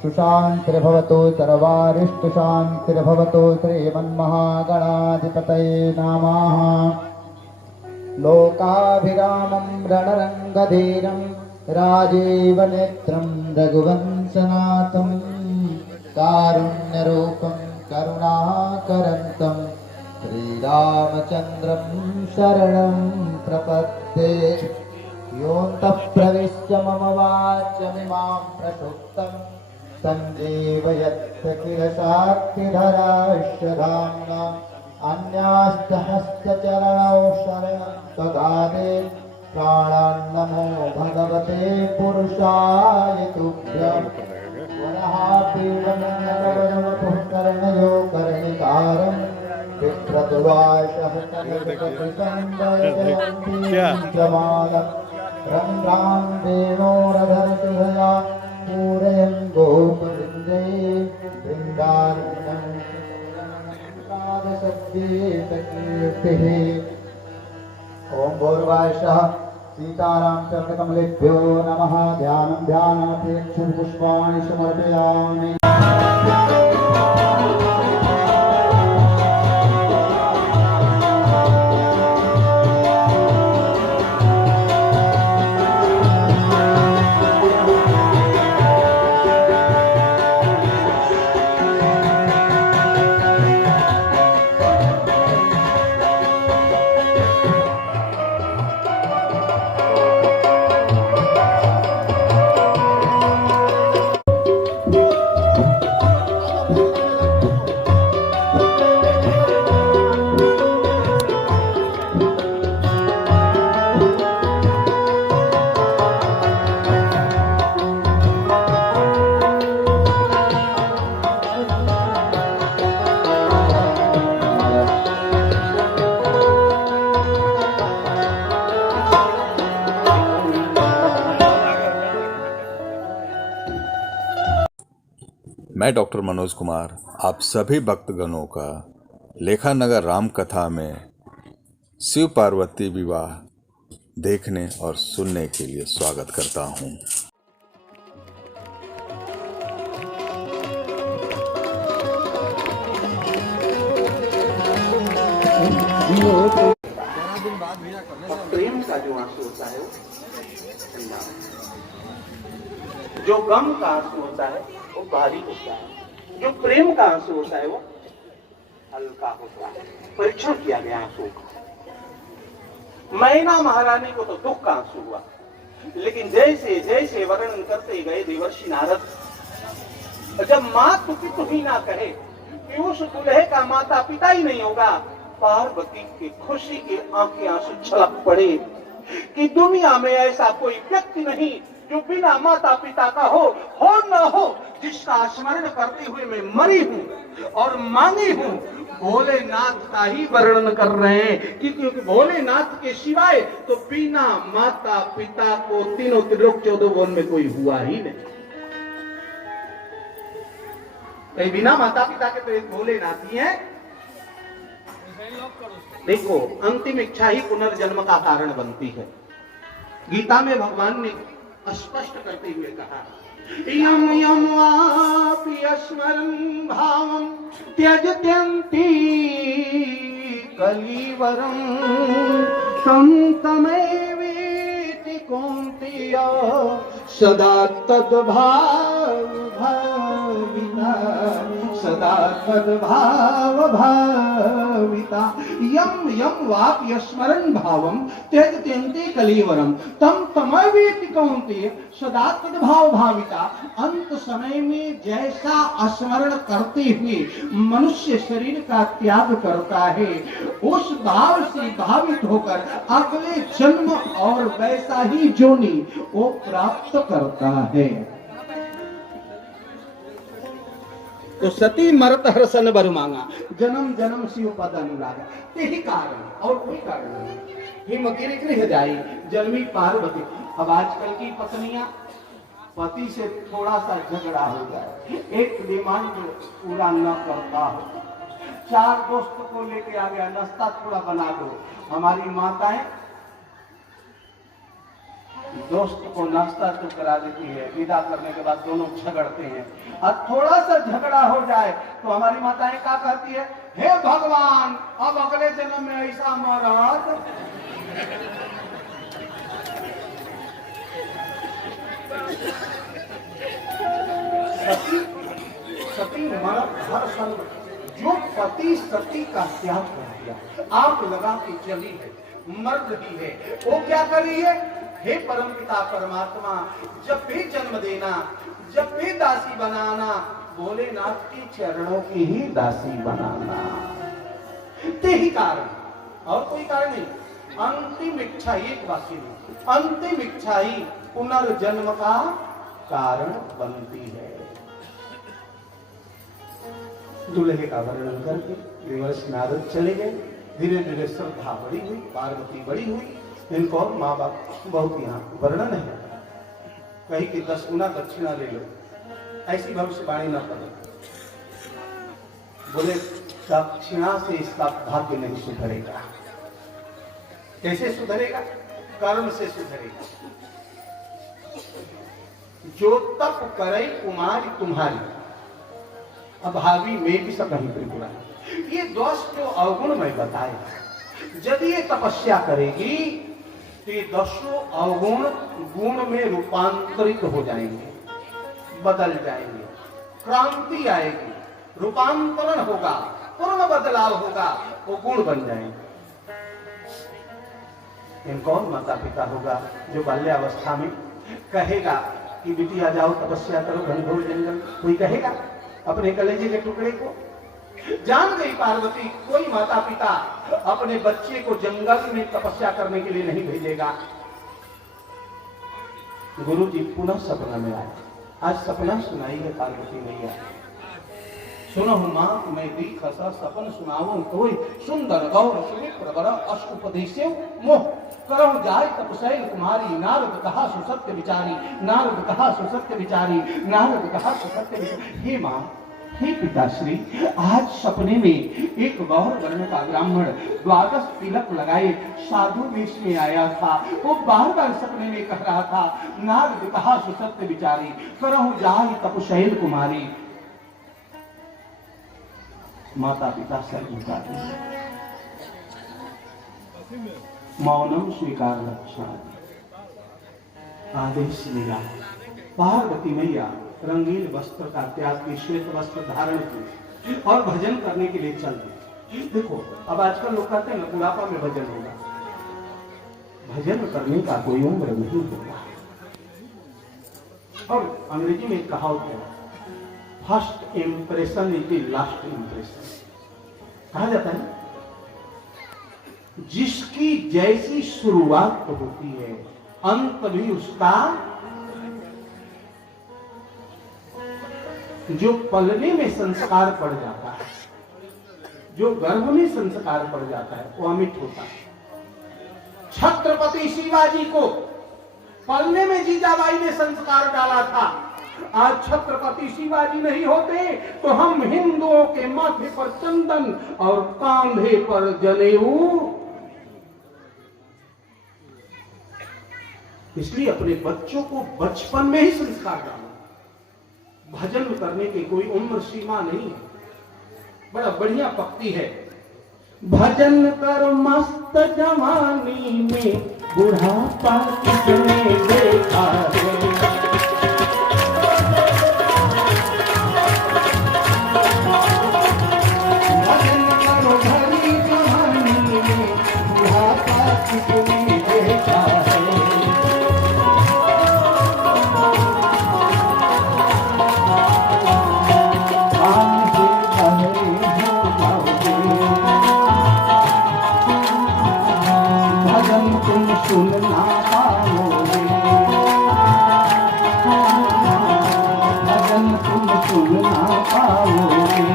सुशान्तिर्भवतु सर्वारिष्टशान्तिर्भवतु श्रीमन्महागणाधिपतये नमः। लोकाभिरामं रणरङ्गधीरं राजीवनेत्रं रघुवंशनाथं कारुण्यरूपं करुणाकरन्तं श्रीरामचन्द्रं शरणं प्रपद्ये। योऽन्तः प्रविश्य मम वाच्यमिमां प्रसुप्तं सञ्जीवयत् किल साक्षिधराश्वधाम्ना अन्याश्च हस्तचरणौ शरणं त्वगादे। प्राणान्नमो भगवते पुरुषाय तुभ्यं पुनः पीडमनवरवपुः कर्णयो कर्णिकारं विप्रतुवाशहतनिकटिसंवयजयन्तीं रङ्गां देवो रधरतिहया पूरयन् गोपवृन्दे वृन्दारण्यं कीर्तिः। ओम भूर्वाशः सीताराम चरणकमलेभ्यो नमः। ध्यानं ध्यानापेक्षं पुष्पाणि समर्पयामि। मैं डॉक्टर मनोज कुमार आप सभी भक्तगणों का लेखानगर राम कथा में शिव पार्वती विवाह देखने और सुनने के लिए स्वागत करता हूँ। प्रेम का जो आंसू होता है जो गम का आंसू होता है वो भारी होता है, जो प्रेम का आंसू होता है वो हल्का होता है। परीक्षण किया गया आंसू का। मैना महारानी को तो दुख का आंसू हुआ, लेकिन जैसे जैसे वर्णन करते गए देवर्षि नारद, जब मां तुकी ही ना कहे कि उस दुल्हे का माता पिता ही नहीं होगा, पार्वती की खुशी के आंखें आंसू छलक पड़े कि दुनिया में ऐसा कोई व्यक्ति नहीं जो बिना माता पिता का हो ना हो, जिसका स्मरण करते हुए मैं मरी हूं और मांगी हूं। भोलेनाथ का ही वर्णन कर रहे हैं क्योंकि भोलेनाथ के सिवाय तो बिना माता पिता को तीनों त्रिलोक 14 भुवन में कोई हुआ ही नहीं। कहीं बिना माता पिता के तो एक भोलेनाथ ही है। देखो, अंतिम इच्छा ही पुनर्जन्म का कारण बनती है। गीता में भगवान ने स्पष्ट करते हुए कहा, यम यम वापि स्मरन् भावं त्यजत्यन्ति कलिवरं तं तमेवेति कौन्तेय सदा तद्भाव भाविता, सदा तद्भाव भाविता। यम यम वापि स्मरन् भावं त्यजत्यन्ति कलिवरं तं तमेवेति कौन्तेय सदा तद्भाव भाविता। अंत समय में जैसा स्मरण करते हुए मनुष्य शरीर का त्याग करता है, उस भाव से भावित होकर अगले जन्म और वैसा ही जोनि वो प्राप्त करता है। तो सती मरत हर्षन बर मांगा, जन्म जन्म शिव पद अनुरागा। यही कारण और कोई कारण नहीं। हिमगिरि गृह जाई जन्मी पार्वती। अब आजकल की पत्नियां पति से थोड़ा सा झगड़ा हो जाए, एक डिमांड पूरा न करता हो, 4 दोस्त को लेके आ गया, नाश्ता थोड़ा बना दो। हमारी माताएं दोस्त को नाश्ता तो करा देती है, विदा करने के बाद दोनों झगड़ते हैं। और थोड़ा सा झगड़ा हो जाए तो हमारी माताएं क्या कहती है, हे भगवान अब अगले जन्म में ऐसा महाराज। सती मर्द हर संग, जो पति सती का त्याग कर दिया, आप लगा के चली है, मर्द ही है, वो क्या करी है, हे परमपिता परमात्मा जब भी जन्म देना, जब भी दासी बनाना, भोलेनाथ के चरणों की ही दासी बनाना। ते ही कारण, और कोई कारण नहीं। अंतिम इच्छा, एक वाक्य में, अंतिम इच्छा ही पुनर्जन्म का कारण बनती है। दूल्हे का वर्णन करके देवर्षि नारद चले गए। धीरे धीरे श्रद्धा बड़ी हुई, पार्वती बड़ी हुई। इनको माँ बाप बहुत यहाँ वर्णन है, कहीं कि 10 गुना दक्षिणा ले लो, ऐसी भविष्यवाणी न करो। बोले दक्षिणा से इसका भाग्य नहीं सुधरेगा। कैसे सुधरेगा? कर्म से सुधरेगा। जो तप करे कुमारी तुम्हारी, अभावी में भी सब नहीं त्रिपुरा। ये दोष जो अवगुण में बताए, यदि ये तपस्या करेगी तो ये 10 अवगुण गुण में रूपांतरित हो जाएंगे, बदल जाएंगे, क्रांति आएगी, रूपांतरण होगा, पूर्ण बदलाव होगा, वो गुण बन जाएंगे। इन कौन माता पिता होगा जो बाल्यावस्था में कहेगा कि बिटिया जाओ तपस्या करो घनघोर जंगल? कोई कहेगा अपने कलेजे के टुकड़े को? जान गई पार्वती, कोई माता पिता अपने बच्चे को जंगल में तपस्या करने के लिए नहीं भेजेगा। गुरु जी पुनः सपना में आए। आज सपना सुनाई है पार्वती मैया। सुनो मां मैं दीख सा सपन सुनाऊं कोई, सुंदर गौर सुमित्र बर अष्ट उपदेशे मोह करहु जाय तपसैल कुमारी। नारद कहा सुसत्य विचारी, नारद कहा सुसत्य विचारी, नारद कहा सुसत्य विचारी। हे मां, हे पिताश्री, आज सपने में एक गौर वर्ण का ब्राह्मण 12 तिलक लगाए साधु वेश में आया था। वो बार बार सपने में कह रहा था, नारद कहा सुसत्य विचारी, करहु जाय तपसैल कुमारी। माता पिता सर झुकाते, मौनम स्वीकार लक्षण। आदेश मिला, पार्वती मैया रंगीन वस्त्र का त्याग की, श्वेत वस्त्र धारण की और भजन करने के लिए चल दी। देखो अब आजकल लोग कहते हैं ना बुढ़ापा में भजन होगा। भजन करने का कोई उम्र नहीं होगा। और अंग्रेजी में एक कहावत है, first impression is the last impression. कहा जाता है जिसकी जैसी शुरुआत होती है अंत भी उसका, जो पलने में संस्कार पड़ जाता है, जो गर्भ में संस्कार पड़ जाता है वो अमिट होता है। छत्रपति शिवाजी को पलने में जीजाबाई ने संस्कार डाला था। आज छत्रपति शिवाजी नहीं होते तो हम हिंदुओं के माथे पर चंदन और कांधे पर जनेऊ। इसलिए अपने बच्चों को बचपन में ही संस्कार डालो। भजन करने की कोई उम्र सीमा नहीं है। बड़ा बढ़िया पक्ति है, भजन कर मस्त जवानी में बुढ़ापा किसने देखा है। भजन करो भरी जवानी में बुढ़ापा किसने देखा है। सुनना पाओगे भजन तुम सुनना पाओगे।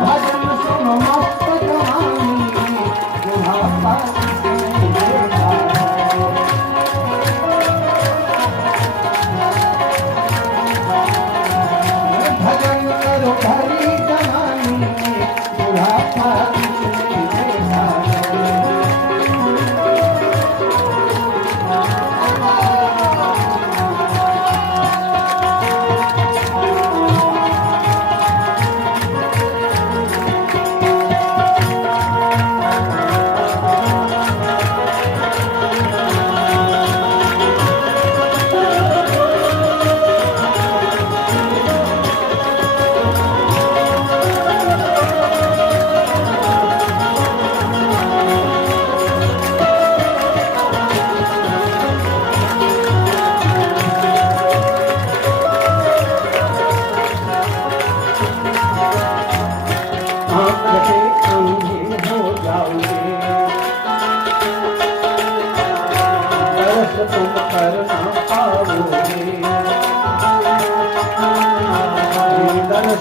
भजन सुनो मस्त जवानी बुढ़ापा किसने देखा है। भजन करो भरी जवानी बुढ़ापा किसने देखा है।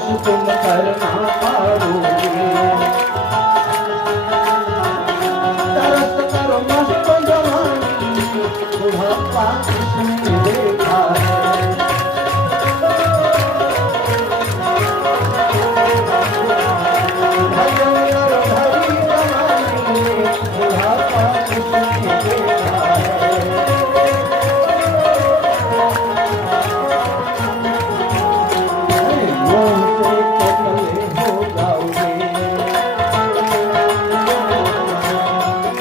तरस तुम करना पाओगे, तरस करो मस्त जवानी, बुढ़ापा किसने देखा है। भयंकर भरी जवानी, बुढ़ापा किसने देखा है।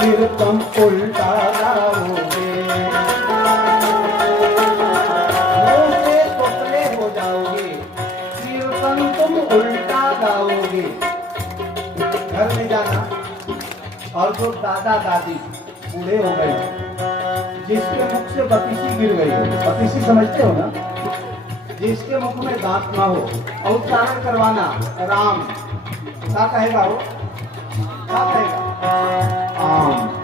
फिर तुम उल्टा गाओगे, मुंह से तोतले हो जाओगे, कीर्तन तुम उल्टा गाओगे। घर में जाना और जो दादा दादी बूढ़े हो गए, जिसके मुख से बतीसी गिर गई हो, बतीसी समझते हो ना, जिसके मुख में दांत ना हो और उच्चारण करवाना राम, क्या कहेगा वो, क्या कहेगा, आम।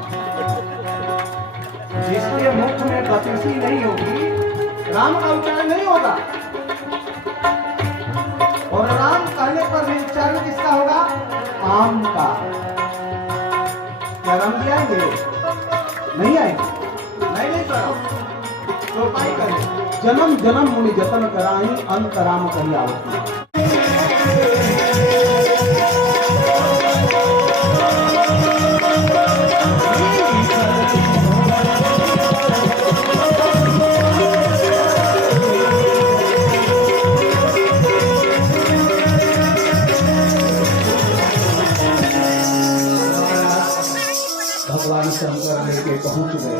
जिसके मुख में बतीसी नहीं होगी, राम का उच्चारण नहीं होगा, और राम कहने पर भी उच्चारण किसका होगा, आम का। क्या राम जी आएंगे, नहीं आएंगे, नहीं करो तो पाई करें। जन्म जन्म मुनि जतन कराई, अंत राम कही आवती। भगवान शंकर लेके पहुंच गए।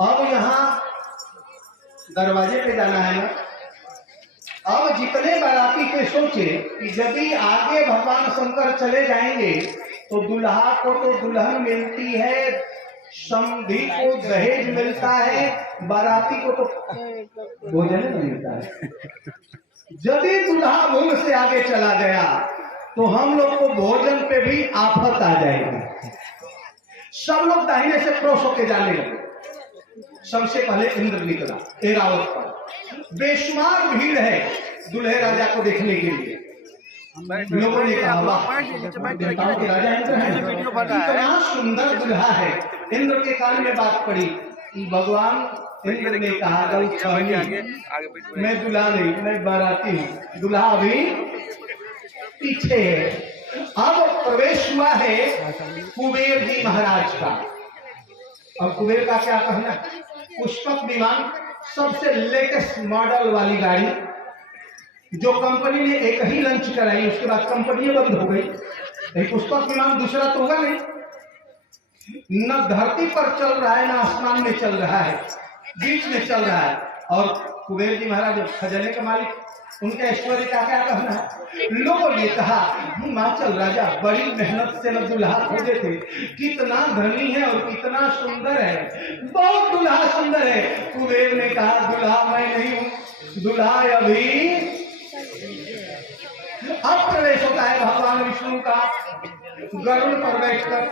अब यहाँ दरवाजे पे जाना है ना। अब जितने बाराती के सोचे कि यदि आगे भगवान शंकर चले जाएंगे तो दुल्हा को तो दुल्हन मिलती है, समधी को दहेज मिलता है, बाराती को तो भोजन मिलता है। यदि दुल्हा भूल से आगे चला गया तो हम लोग को भोजन पे भी आफत आ जाएगी। सब लोग दाहिने से क्रॉस होके जाने लगे। सबसे पहले इंद्र निकला एरावत पर। बेशुमार भीड़ है दूल्हे राजा को देखने के लिए। लोगों ने कहा वाह, देवताओं के राजा इंद्र हैं, कितना सुंदर दुल्हा है। इंद्र के कान में बात पड़ी। भगवान इंद्र ने कहा मैं दुल्हा नहीं, मैं बाराती हूँ, दुल्हा अभी पीछे है। अब प्रवेश हुआ है कुबेर जी महाराज का। अब कुबेर का क्या कहना, पुष्पक विमान, सबसे लेटेस्ट मॉडल वाली गाड़ी, जो कंपनी ने एक ही लॉन्च कराई, उसके बाद कंपनी बंद हो गई। पुष्पक विमान दूसरा तो होगा नहीं, न धरती पर चल रहा है, न आसमान में चल रहा है, बीच में चल रहा है। और कुबेर जी महाराज खजाने का मालिक, उनका ऐश्वर्य का क्या कहना है। लोगों ने कहा हिमाचल राजा बड़ी मेहनत से न दुल्हा खोजे थे, कितना धनी है और कितना सुंदर है, बहुत दुल्हा सुंदर है। कुबेर ने कहा दुल्हा मैं नहीं हूँ, दुल्हा अभी अब प्रवेश होता है भगवान विष्णु का गरुड़ पर बैठकर,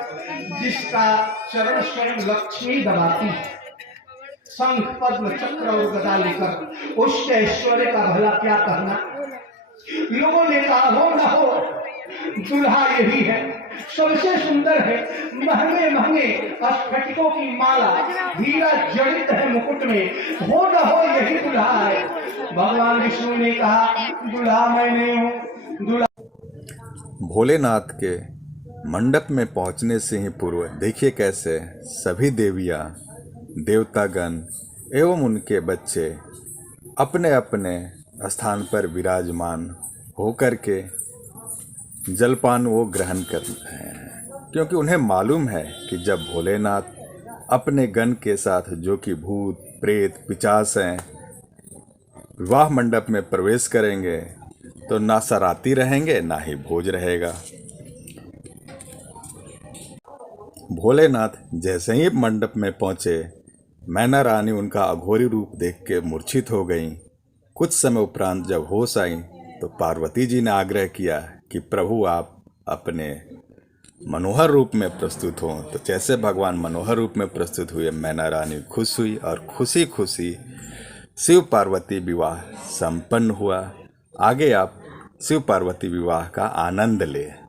जिसका चरण स्वयं लक्ष्मी दबाती, शंख पद्म चक्र और गदा लेकर, उसके ऐश्वर्य का भला क्या कहना। लोगों ने कहा हो न हो, दुल्हा यही है, सबसे सुंदर है, महंगे महंगे स्फटिकों की माला, हीरा जड़ित है मुकुट में, हो न हो यही दुल्हा है। भगवान विष्णु ने कहा दुल्हा मैं नहीं हूँ, दुल्हा। भोलेनाथ के मंडप में पहुंचने से ही पूर्व देखिए कैसे सभी देवियां, देवतागण एवं उनके बच्चे अपने अपने स्थान पर विराजमान होकर के जलपान वो ग्रहण कर रहे हैं, क्योंकि उन्हें मालूम है कि जब भोलेनाथ अपने गण के साथ, जो कि भूत प्रेत पिशाच हैं, विवाह मंडप में प्रवेश करेंगे तो ना सराती रहेंगे ना ही भोज रहेगा। भोलेनाथ जैसे ही मंडप में पहुंचे, मैना रानी उनका अघोरी रूप देख के मूर्छित हो गईं। कुछ समय उपरांत जब होश आई तो पार्वती जी ने आग्रह किया कि प्रभु आप अपने मनोहर रूप में प्रस्तुत हों। तो जैसे भगवान मनोहर रूप में प्रस्तुत हुए, मैना रानी खुश हुई और खुशी खुशी शिव पार्वती विवाह संपन्न हुआ। आगे आप शिव पार्वती विवाह का आनंद ले।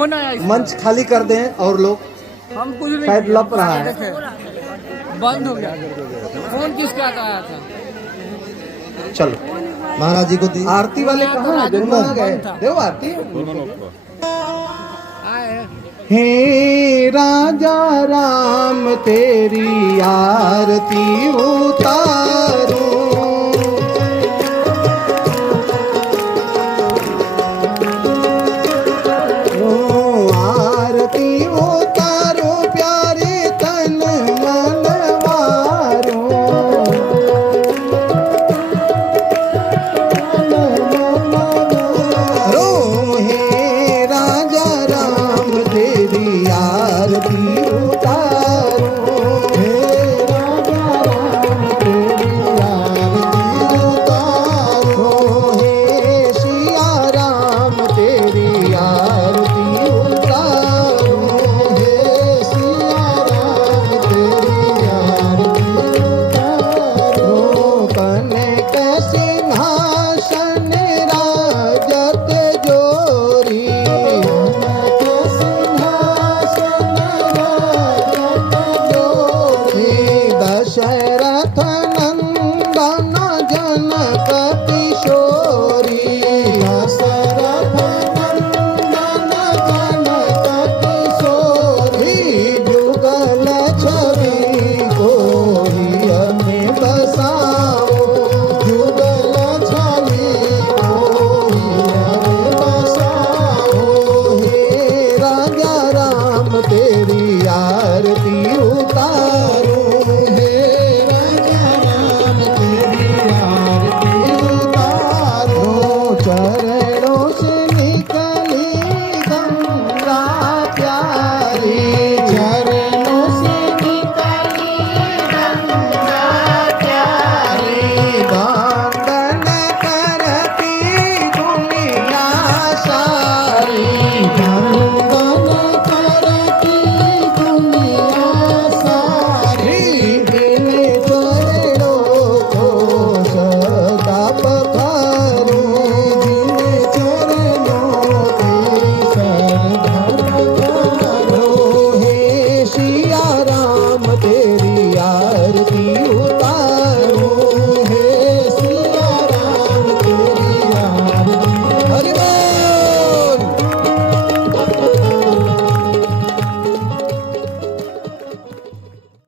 फोन आया इसका। मंच खाली कर दें और लोग हम कुछ नहीं शायद किए, लप रहा है। देखे, बंद हो गया। फोन किसका आया था? चलो महाराज जी को दी। आरती वाले कहाँ हैं? दोनों आ गए। देव आरती आए हे राजा राम तेरी आरती उतार